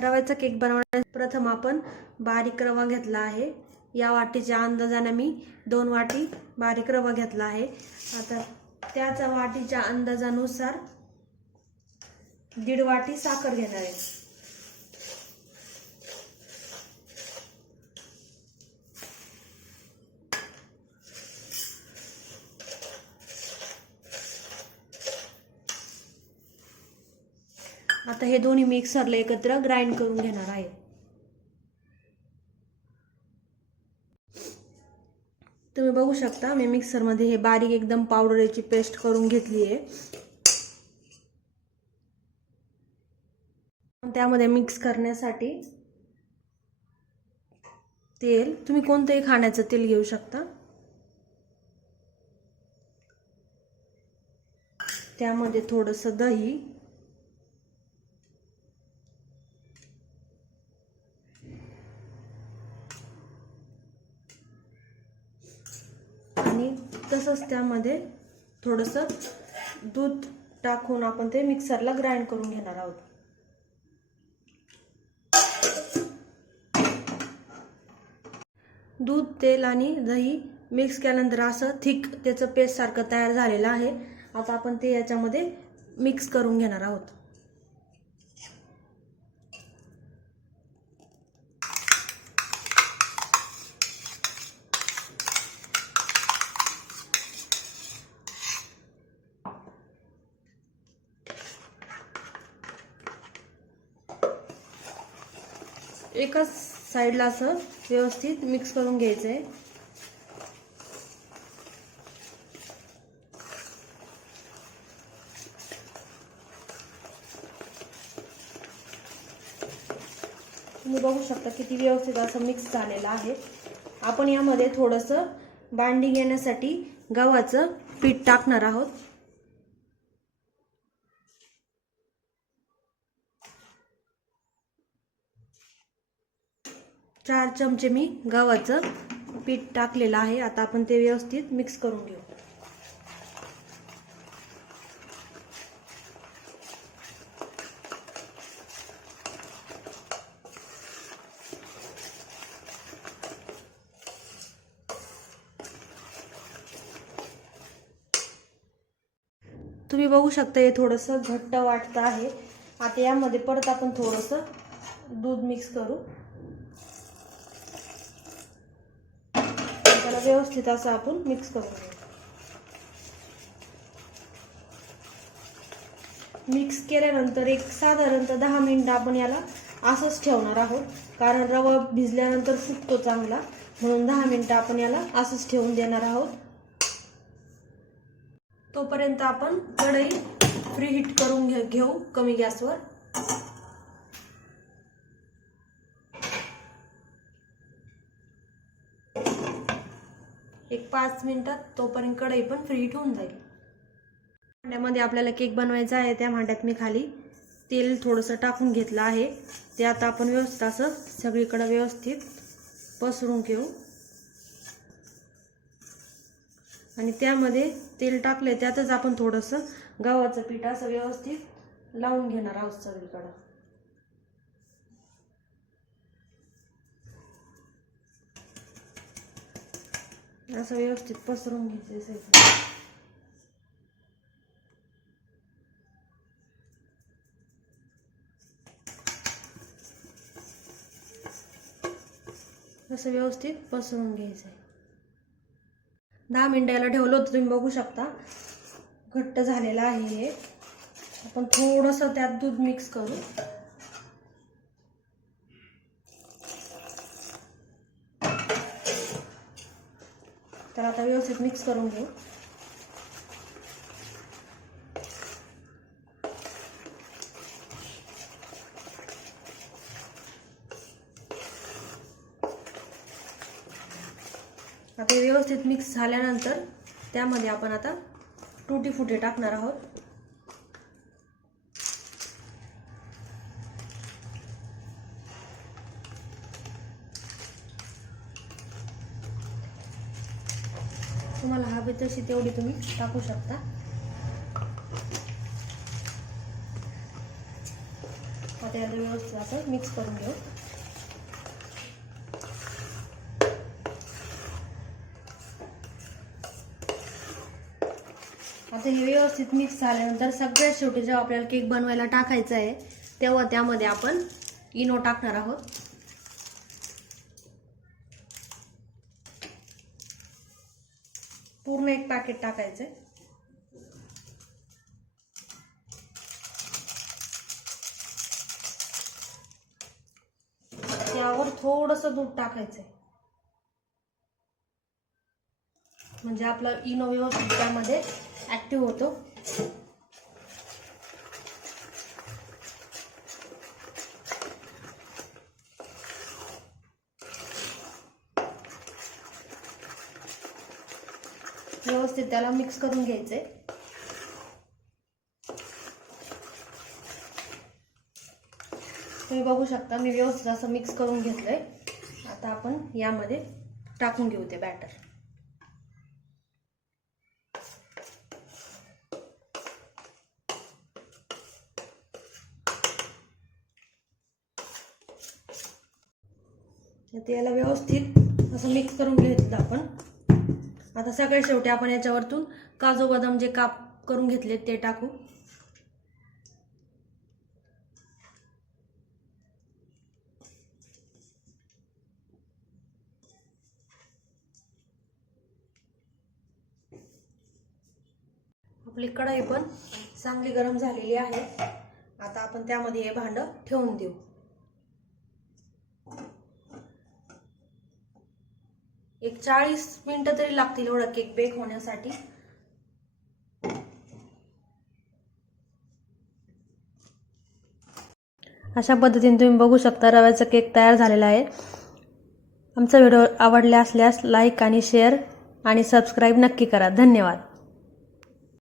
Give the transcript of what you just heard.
रव्याचा केक बनवण्यासाठी प्रथम आपण बारीक रवा घेतला आहे। या वाटीच्या अंदाजाने मी 2 वाटी बारीक रवा घेतला आहे। आता त्याच वाटीच्या अंदाजानुसार 1.5 वाटी साखर घेणार आहे। आता हे दोन्ही मिक्सरला एकत्र ग्राइंड करून घेणार आहे। तुम्ही बघू शकता मी मिक्सर मध्ये हे बारीक एकदम पावडरची पेस्ट करून घेतली आहे। त्यामध्ये मिक्स करण्यासाठी तेल, तुम्ही कोणतेही खाण्याचं तेल घेऊ शकता। त्यामध्ये थोडंसं दही, आणि तसंच त्यामध्ये थोडंसं दूध टाकून आपण ते मिक्सरला ग्राइंड करून घेणार आहोत। दूध, तेल आणि दही मिक्स केल्यानंतर असं थिक त्याचं पेस्ट सारखं तयार झालेलं आहे। आता आपण ते याच्यामध्ये मिक्स करून घेणार आहोत। एकाच साइडला असं व्यवस्थित मिक्स करून घ्यायचं आहे। तुम्ही बघू शकता किती व्यवस्थित असं मिक्स झालेलं आहे। आपण यामध्ये थोडंसं बाइंडिंग येण्यासाठी गव्हाचं पीठ टाकणार आहोत। 4 चमचे मी गव्हाचं पीठ टाकलेलं आहे। आता आपण ते व्यवस्थित मिक्स करून घेऊ। तुम्ही बघू शकता हे थोडंसं घट्ट वाटतं आहे। आता यामध्ये परत आपण थोडंसं दूध मिक्स करू। त्याला व्यवस्थित असं आपण मिक्स करून घेऊ। मिक्स केल्यानंतर एक साधारणतः 10 मिनिटं आपण याला असंच ठेवणार आहोत, कारण रवा भिजल्यानंतर फुगतो चांगला, म्हणून 10 मिनिटं आपण याला असंच ठेवून देणार आहोत। तोपर्यंत आपण कढई प्रीहीट करून घेऊ कमी गॅसवर। एक 5 मिनिटात तोपर्यंत कढई पण प्रीहीट होऊन जाईल। भांड्यामध्ये आपल्याला केक बनवायचा आहे, त्या भांड्यात मी खाली तेल थोडंसं टाकून घेतलं आहे। ते आता आपण व्यवस्थित असं सगळीकडे व्यवस्थित पसरून घेऊ आणि त्यामध्ये तेल टाकले त्यातच आपण थोडंसं गव्हाचं पीठ असं व्यवस्थित लावून घेणार आहोत सगळीकडे। असं व्यवस्थित पसरून घ्यायचं सगळं। असं व्यवस्थित पसरून घ्यायचं आहे। 10 मिनिटं याला ठेवलं होतं, तुम्ही बघू शकता घट्ट झालेलं आहे हे। आपण थोडंसं त्यात दूध मिक्स करू। तर आता व्यवस्थित मिक्स करून घेऊ। आता व्यवस्थित मिक्स झाल्यानंतर त्यामध्ये आपण आता टूटी फुटे टाकणार आहोत। तुम्हाला हवी तशी तेवढी तुम्ही टाकू शकता। आता याला व्यवस्थित असं मिक्स करून घेऊ. आता हे व्यवस्थित मिक्स झाल्यानंतर सगळ्यात शेवटी जेव्हा आपल्याला केक बनवायला टाकायचा आहे तेव्हा त्यामध्ये आपण इनो टाकणार आहोत. पूर्ण एक पॅकेट टाकायचं आहे. त्यावर थोडंसं दूध टाकायचंय म्हणजे आपला इनो व्यवस्थित त्यामध्ये ऍक्टिव्ह होतो. व्यवस्थित त्याला मिक्स करून घ्यायचंय. तुम्ही बघू शकता मी व्यवस्थित असं मिक्स करून घेतलंय. आता आपण यामध्ये टाकून घेऊ ते बॅटर. याला व्यवस्थित असं मिक्स करून घेतलं आपण. आता सगळ्यात शेवटी आपण याच्यावरतून काजू बदाम जे काप करून घेतले ते टाकू. आपली कढई पण चांगली गरम झालेली आहे. आता आपण त्यामध्ये हे भांड ठेवून देऊ. एक 40 मिनिटं तरी लागतील एवढा केक बेक होण्यासाठी. अशा पद्धतीने तुम्ही बघू शकता रव्याचा केक तयार झालेला आहे. आमचा व्हिडिओ आवडला असल्यास लाईक आणि शेअर आणि सबस्क्राईब नक्की करा. धन्यवाद.